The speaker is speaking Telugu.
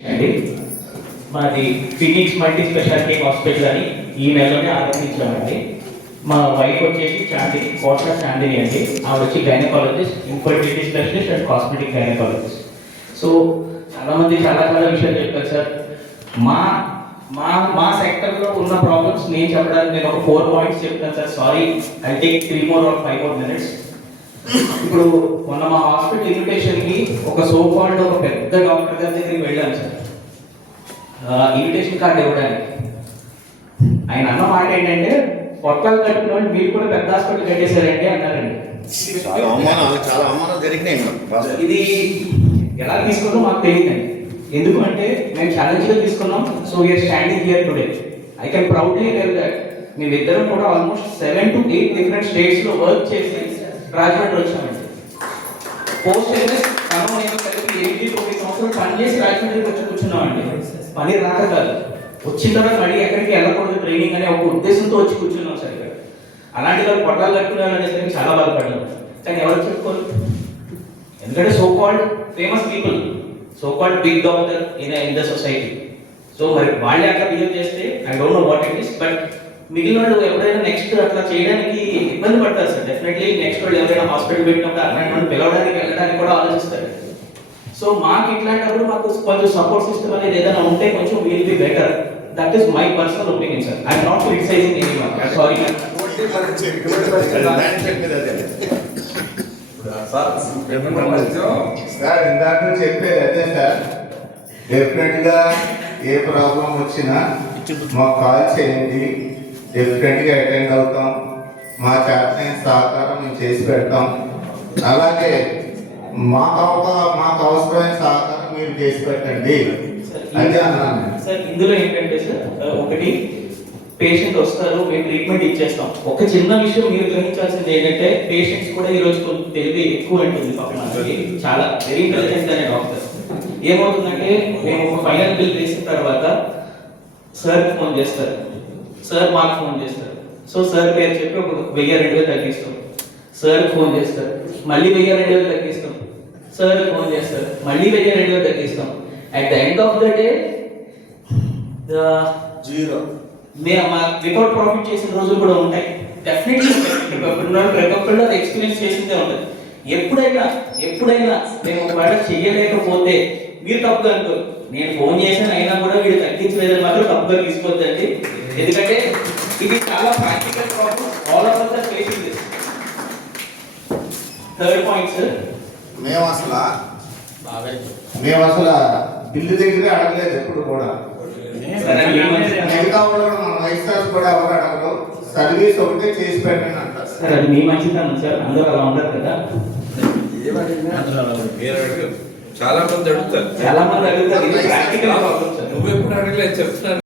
అండి. మాది ఫినిక్స్ మల్టీ స్పెషాలిటీ హాస్పిటల్ అని ఈ నెలలోనే ఆరంభించామండి. మా వైఫ్ వచ్చేసి చాందిని కోట్ల చాందిని అండి. ఆవిడ వచ్చి gynaecologist infertility specialist and cosmetic gynaecologist so చాలామంది చాలా చాలా విషయాలు చెప్పారు సార్. మా మా మా సెక్టర్లో ఉన్న ప్రాబ్లమ్స్ నేను చెప్పడానికి నేను ఒక ఫోర్ పాయింట్స్ చెప్తాను sir. Sorry I take three more or five more minutes ఇప్పుడు మొన్న మా హాస్పిటల్ ఇన్విటేషన్కి ఒక సో కాల్డ్ ఒక పెద్ద డాక్టర్ గారి దగ్గరికి వెళ్ళాను సార్. ఇన్విటేషన్ కార్డు ఇవ్వడానికి. ఆయన అన్న మాట ఏంటంటే పొట్టాలు కట్టుకున్న వాళ్ళు మీరు కూడా పెద్ద హాస్పిటల్ కట్టేశారండి అన్నారండి. చాలా అవమానాలు చాలా అవమానాలు జరిగినాయి. ఇది ఎలా తీసుకున్నాం మాకు తెలియదండి. ఎందుకు అంటే మేము ఛాలెంజ్గా తీసుకున్నాం so we're standing here today I can proudly tell that మేమిద్దరం కూడా almost seven to eight different స్టేట్స్లో వర్క్ చేసి రాజమండ్రి వచ్చామండి. పోస్ట్ అయితే తను నేను కలిపి ఎనిమిది తొమ్మిది సంవత్సరాలు పని చేసి రాజమండ్రికి వచ్చి కూర్చున్నామండి. పని రాక కాదు. వచ్చిన తర్వాత మళ్ళీ ఎక్కడికి వెళ్ళకూడదు ట్రైనింగ్ అనే ఒక ఉద్దేశంతో వచ్చి కూర్చున్నాం సార్ ఇక్కడ. అలాంటి వాళ్ళు పొట్టాలు కట్టుకున్నారు అనేసరికి చాలా బాధపడ్డాం కానీ ఎవరు చెప్పుకోరు. ఎందుకంటే so called famous people so called big doctor in in the society so మరి వాళ్ళే అట్లా బిహేవ్ చేస్తే I don't know what it is but మిగిలిన వాళ్ళు ఎవరైనా నెక్స్ట్ అట్లా చేయడానికి ఇబ్బంది పడతారు సార్. డెఫినెట్లీ నెక్స్ట్ వాళ్ళు ఎవరైనా హాస్పిటల్ పెట్టినప్పుడు వాళ్ళు పిలవడానికి వెళ్ళడానికి కూడా ఆలోచిస్తారు. సో మాకు ఇట్లాంటప్పుడు మాకు కొంచెం సపోర్ట్ సిస్టమ్ అనేది ఏదైనా ఉంటే కొంచెం will be better that is my personal opinion sir I'm not criticising anyone sorry. Sir ఇందాక చెప్పేది అదే సార్ డెఫినెట్గా ఏ ప్రాబ్లం వచ్చినా మాకు కాల్ చేయండి. డెఫినెట్గా అటెండ్ అవుతాం. మా చేతనైన సహకారం మేము చేసి పెడతాం. అలాగే మాకు మాకు అవసరమైన సహకారం మీరు చేసి పెట్టండి. అదే అన్నాను సార్ ఇందులో ఏంటంటే సార్ ఒకటి పేషెంట్ వస్తారు మేము ట్రీట్మెంట్ ఇచ్చేస్తాం. ఒక చిన్న విషయం మీరు గ్రహించాల్సింది ఏంటంటే పేషెంట్స్ కూడా ఈ రోజు కొంచెం తెలివి ఎక్కువ ఉంటుంది పాపం చాలా వెరీ ఇంటెలిజెంట్ అనే డాక్టర్. ఏమవుతుందంటే మేము ఒక ఫైనల్ బిల్ వేసిన తర్వాత సార్ ఫోన్ చేస్తారు. సార్ మాకు ఫోన్ చేస్తారు. సో సార్ పేరు చెప్పి ఒక వెయ్యి రెండు వేలు తగ్గిస్తాం. సార్ ఫోన్ చేస్తారు. మళ్ళీ వెయ్యి రెండు వేలు తగ్గిస్తాం. సార్ ఫోన్ చేస్తారు. మళ్ళీ వెయ్యి రెండు వేలు తగ్గిస్తాం. At the end of the day zero. Without profit చేసిన రోజులు కూడా ఉంటాయి. డెఫినెట్లీ ప్రతి ఒక్కళ్ళు అది ఎక్స్పీరియన్స్ చేసిందే ఉంటుంది. ఎప్పుడైనా ఎప్పుడైనా మేము ఒకవేళ చెయ్యలేకపోతే మీరు తప్పుగా అనుకోరు. నేను ఫోన్ చేశాను అయినా కూడా వీడు తగ్గించలేదని మాత్రం తప్పుగా తీసుకోవద్దండి. ఎందుకంటే ఇది చాలా practical problem all of us are facing this third point sir మేము అసలు మేము అసలు బిల్లు దగ్గర అడగలేదు ఎప్పుడు కూడా. మిగతా వాళ్ళు మన వైఎస్ఆర్ కూడా ఎవరు అడగరు. సర్వీస్ ఒకటే చేసి పెట్టండి అంటారు. సార్ అది మీ మంచితనం సార్ అందరూ అలా ఉండరు కదా. చాలా మంది అడుగుతారు. చాలా మంది అడుగుతారు. నువ్వు ఎప్పుడు అడగలేదు చెప్తున్నాను